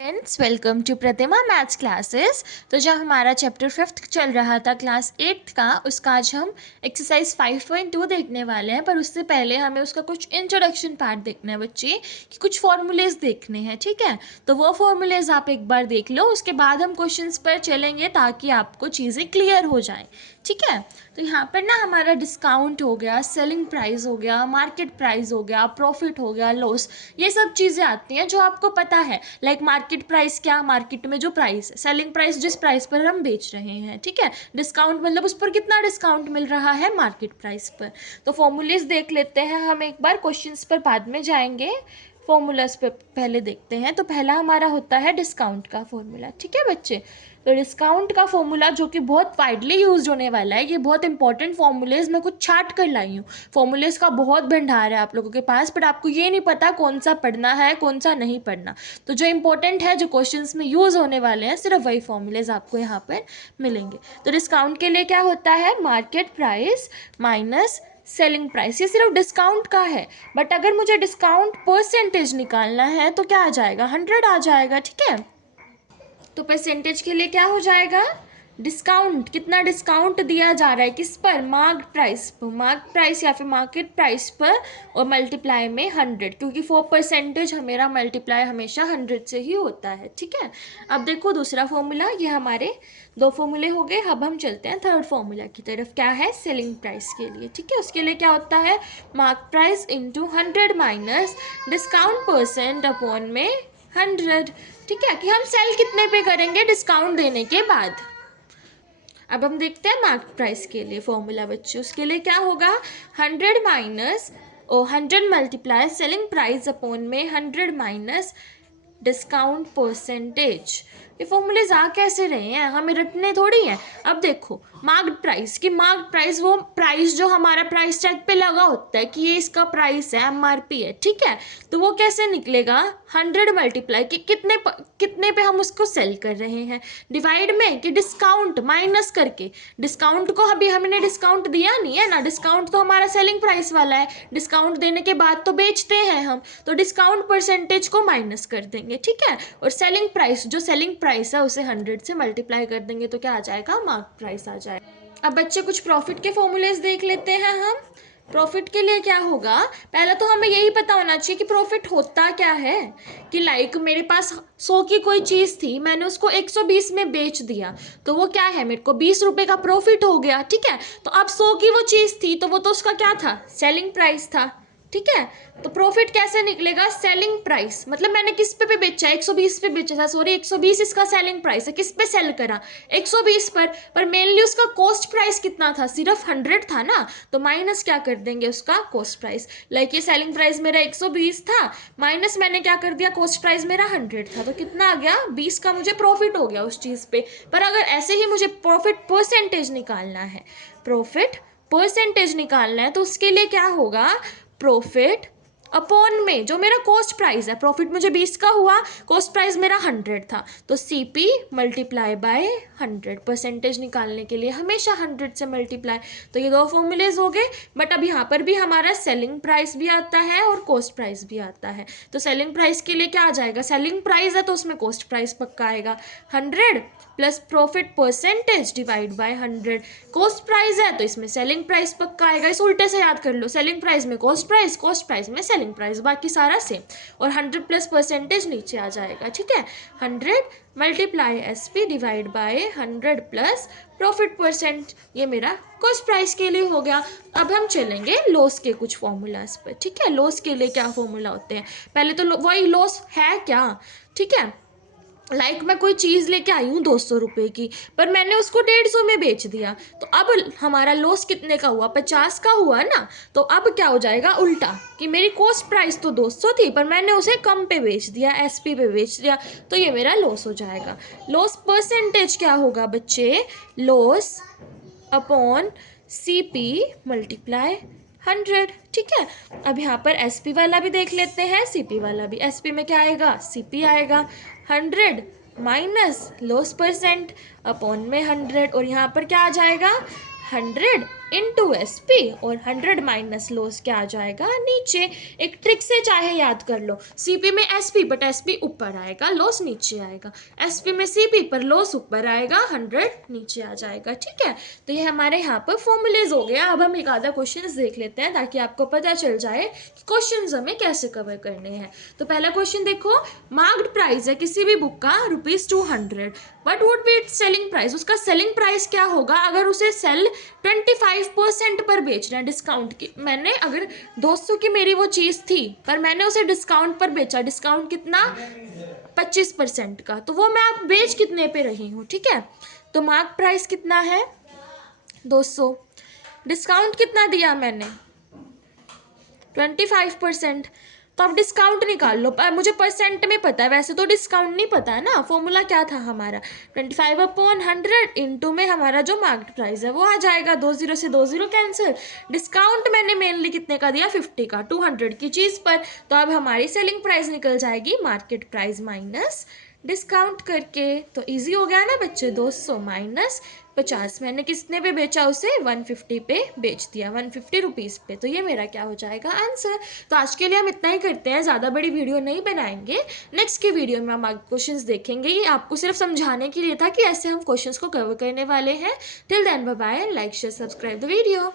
Friends, welcome to Pratima maths classes. तो जब हमारा चैप्टर 5th चल रहा था क्लास 8th का, उसका आज हम एक्सरसाइज 5.2 देखने वाले हैं। पर उससे पहले हमें उसका कुछ इंट्रोडक्शन पार्ट देखना है बच्चे, कि कुछ फॉर्मूलेज देखने हैं। ठीक है, तो वो फॉर्मूलेज आप एक बार देख लो, उसके बाद हम क्वेश्चंस पर चलेंगे ताकि आपको चीज़ें क्लियर हो जाएं। ठीक है, तो यहाँ पर ना हमारा डिस्काउंट हो गया, सेलिंग प्राइस हो गया, मार्केट प्राइस हो गया, प्रॉफिट हो गया, लॉस, ये सब चीज़ें आती हैं जो आपको पता है। लाइक मार्केट प्राइस, क्या मार्केट में जो प्राइस है, सेलिंग प्राइस जिस प्राइस पर हम बेच रहे हैं। ठीक है, डिस्काउंट मतलब उस पर कितना डिस्काउंट मिल रहा है मार्केट प्राइस पर। तो फॉर्मूलेज देख लेते हैं हम एक बार, क्वेश्चंस पर बाद में जाएंगे, फॉर्मूलाज पे पहले देखते हैं। तो पहला हमारा होता है डिस्काउंट का फॉर्मूला। ठीक है बच्चे, तो डिस्काउंट का फॉर्मूला जो कि बहुत वाइडली यूज होने वाला है, ये बहुत इंपॉर्टेंट फॉर्मूलेज मैं कुछ छाट कर लाई हूँ। फॉर्मूलेज का बहुत भंडार है आप लोगों के पास, बट आपको ये नहीं पता कौन सा पढ़ना है कौन सा नहीं पढ़ना। तो जो इंपॉर्टेंट है, जो क्वेश्चंस में यूज होने वाले हैं, सिर्फ वही फॉर्मूलेज आपको यहाँ पर मिलेंगे। तो डिस्काउंट के लिए क्या होता है, market price minus selling price. ये सिर्फ डिस्काउंट का है, बट अगर मुझे डिस्काउंट परसेंटेज निकालना है तो क्या आ जाएगा, 100 आ जाएगा। ठीक है, तो परसेंटेज के लिए क्या हो जाएगा, डिस्काउंट, कितना डिस्काउंट दिया जा रहा है किस पर, मार्क प्राइस पर, मार्क प्राइस या फिर मार्केट प्राइस पर, और मल्टीप्लाई में 100, क्योंकि 4% मेरा मल्टीप्लाई हमेशा 100 से ही होता है। ठीक है, अब देखो दूसरा फॉर्मूला, ये हमारे 2 फॉर्मूले हो गए। अब हम चलते हैं थर्ड फॉर्मूला की तरफ, क्या है, सेलिंग प्राइस के लिए। ठीक है, उसके लिए क्या होता है, mark price into 100 minus discount percent upon में 100। ठीक है, कि हम सेल कितने पे करेंगे डिस्काउंट देने के बाद। अब हम देखते हैं मार्केट प्राइस के लिए फॉर्मूला बच्चे, उसके लिए क्या होगा, 100 minus 100 multiply selling price upon में 100 माइनस डिस्काउंट परसेंटेज। ये फॉर्मूलेज आ कैसे रहे हैं, हमें रटने थोड़ी हैं। अब देखो मार्केट प्राइस की, मार्केट प्राइस वो प्राइस जो हमारा प्राइस टैग पे लगा होता है कि ये इसका प्राइस है, एमआरपी है। ठीक है, तो वो कैसे निकलेगा, 100 मल्टीप्लाई कि कितने पे हम उसको सेल कर रहे हैं, डिवाइड में कि डिस्काउंट माइनस करके। डिस्काउंट को अभी हमने डिस्काउंट दिया नहीं है ना, डिस्काउंट तो हमारा सेलिंग प्राइस वाला है, डिस्काउंट देने के बाद तो बेचते हैं हम, तो डिस्काउंट परसेंटेज को माइनस कर देंगे। ठीक है, और सेलिंग प्राइस, जो सेलिंग प्राइस है उसे 100 से मल्टीप्लाई कर देंगे, तो क्या आ जाएगा, मार्क प्राइस आ जाएगा। अब बच्चे कुछ प्रॉफिट के फॉर्मूलेज देख लेते हैं हम। प्रॉफिट के लिए क्या होगा, पहले तो हमें यही पता होना चाहिए कि प्रॉफिट होता क्या है। कि लाइक मेरे पास 100 की कोई चीज़ थी, मैंने उसको 120 में बेच दिया, तो वो क्या है, मेरे को 20 रुपये का प्रॉफिट हो गया। ठीक है, तो अब 100 की वो चीज़ थी, तो वो तो उसका क्या था, सेलिंग प्राइस था। ठीक है, तो प्रॉफिट कैसे निकलेगा, सेलिंग प्राइस, मतलब मैंने किस पे बेचा, 120 पे बेचा था, सॉरी 120 इसका सेलिंग प्राइस है, किस पे सेल करा, 120 पर मेनली उसका कॉस्ट प्राइस कितना था, सिर्फ 100 था ना, तो माइनस क्या कर देंगे उसका कॉस्ट प्राइस। लाइक ये सेलिंग प्राइस मेरा 120 था, माइनस मैंने क्या कर दिया, कॉस्ट प्राइस मेरा 100 था, तो कितना आ गया, 20 का मुझे प्रॉफिट हो गया उस चीज़ पे। पर अगर ऐसे ही मुझे प्रॉफिट परसेंटेज निकालना है, प्रॉफिट परसेंटेज निकालना है, तो उसके लिए क्या होगा, प्रॉफिट अपॉन में जो मेरा कॉस्ट प्राइस है, प्रॉफिट मुझे 20 का हुआ, कॉस्ट प्राइस मेरा 100 था, तो CP मल्टीप्लाई बाय 100। परसेंटेज निकालने के लिए हमेशा 100 से मल्टीप्लाई। तो ये 2 फॉर्मूलेज हो गए, बट अब यहाँ पर भी हमारा सेलिंग प्राइस भी आता है और कॉस्ट प्राइस भी आता है। तो सेलिंग प्राइस के लिए क्या आ जाएगा, सेलिंग प्राइस है तो उसमें कॉस्ट प्राइस पक्का आएगा, 100 plus profit percentage divide by 100। Cost price है तो इसमें सेलिंग प्राइस पक्का आएगा, इस उल्टे से याद कर लो, सेलिंग प्राइस में कॉस्ट प्राइस, कॉस्ट प्राइस में सेलिंग प्राइस, बाकी सारा सेम, और 100 प्लस परसेंटेज नीचे आ जाएगा। ठीक है, 100 multiply SP divide by 100 plus profit percent, ये मेरा कॉस्ट प्राइस के लिए हो गया। अब हम चलेंगे लॉस के कुछ फॉर्मूलाज पर। ठीक है, लॉस के लिए क्या फॉर्मूला होते हैं, पहले तो वही लॉस है क्या। ठीक है, लाइक मैं कोई चीज़ लेके आई हूँ 200 रुपये की, पर मैंने उसको 150 में बेच दिया, तो अब हमारा लॉस कितने का हुआ, 50 का हुआ ना। तो अब क्या हो जाएगा उल्टा, कि मेरी कॉस्ट प्राइस तो 200 थी, पर मैंने उसे कम पे बेच दिया, SP पे बेच दिया, तो ये मेरा लॉस हो जाएगा। लॉस परसेंटेज क्या होगा बच्चे, लॉस अपॉन CP मल्टीप्लाई 100। ठीक है, अब यहाँ पर SP वाला भी देख लेते हैं, CP वाला भी। SP में क्या आएगा, CP आएगा 100 माइनस लॉस परसेंट अपॉन में 100, और यहाँ पर क्या आ जाएगा, 100 इनटू SP और 100 माइनस लॉस क्या आ जाएगा नीचे। एक ट्रिक से चाहे याद कर लो, CP में SP बट SP ऊपर आएगा, लॉस नीचे आएगा, SP में CP पर लॉस ऊपर आएगा, 100 नीचे आ जाएगा। ठीक है, तो ये हमारे यहाँ पर फॉर्मूलेज हो गया। अब हम एक आधा क्वेश्चन देख लेते हैं ताकि आपको पता चल जाए कि क्वेश्चन हमें कैसे कवर करने हैं। तो पहला क्वेश्चन देखो, मार्क्ड प्राइस है किसी भी बुक का ₹200, what would be it's selling price. उसका सेलिंग प्राइस क्या होगा अगर उसे सेल 25% पर बेच रहे हैं डिस्काउंट की। मैंने अगर 200 की मेरी वो चीज़ थी पर मैंने उसे डिस्काउंट पर बेचा, डिस्काउंट कितना 25% का, तो वो मैं आप बेच कितने पे रही हूँ। ठीक है, तो मार्क प्राइस कितना है 200, डिस्काउंट कितना दिया मैंने 25%, तो अब डिस्काउंट निकाल लो। मुझे परसेंट में पता है, वैसे तो डिस्काउंट नहीं पता है ना। फॉर्मूला क्या था हमारा 25/100 इंटू में हमारा जो मार्केट प्राइस है वो आ जाएगा, 20 से 20 कैंसिल। डिस्काउंट मैंने मेनली कितने का दिया 50 का, 200 की चीज़ पर। तो अब हमारी सेलिंग प्राइस निकल जाएगी मार्केट प्राइस माइनस डिस्काउंट करके। तो इजी हो गया ना बच्चे, 200 माइनस 50, मैंने कितने पे बेचा उसे 150 पे बेच दिया, 150 रुपीज़ पे। तो ये मेरा क्या हो जाएगा आंसर। तो आज के लिए हम इतना ही करते हैं, ज़्यादा बड़ी वीडियो नहीं बनाएंगे। नेक्स्ट की वीडियो में हम आगे क्वेश्चंस देखेंगे। ये आपको सिर्फ समझाने के लिए था कि ऐसे हम क्वेश्चंस को कवर करने वाले हैं। Till then bye bye, like share subscribe the video.